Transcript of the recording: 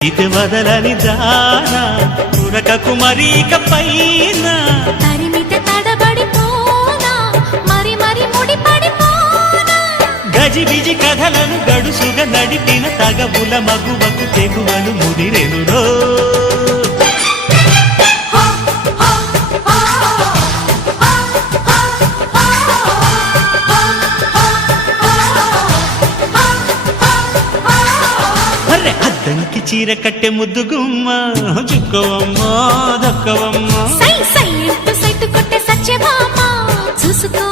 ఇటు వదలని దానా ఉరకకు మరీక పైన తరిమితే తడబడిపోనా మరి మరి ముడిపడిపోనా గజిబిజి కథలను గడుసుగా నడిపిన తగవుల మగువకు తెగువలు ముదిరెనురో అద్దంకి చీర కట్టె ముద్దుగుమ్మ చుక్కవమ్మ దక్కవమ్మ సై సై సైటు కొట్టే సత్యభామ చూసుకో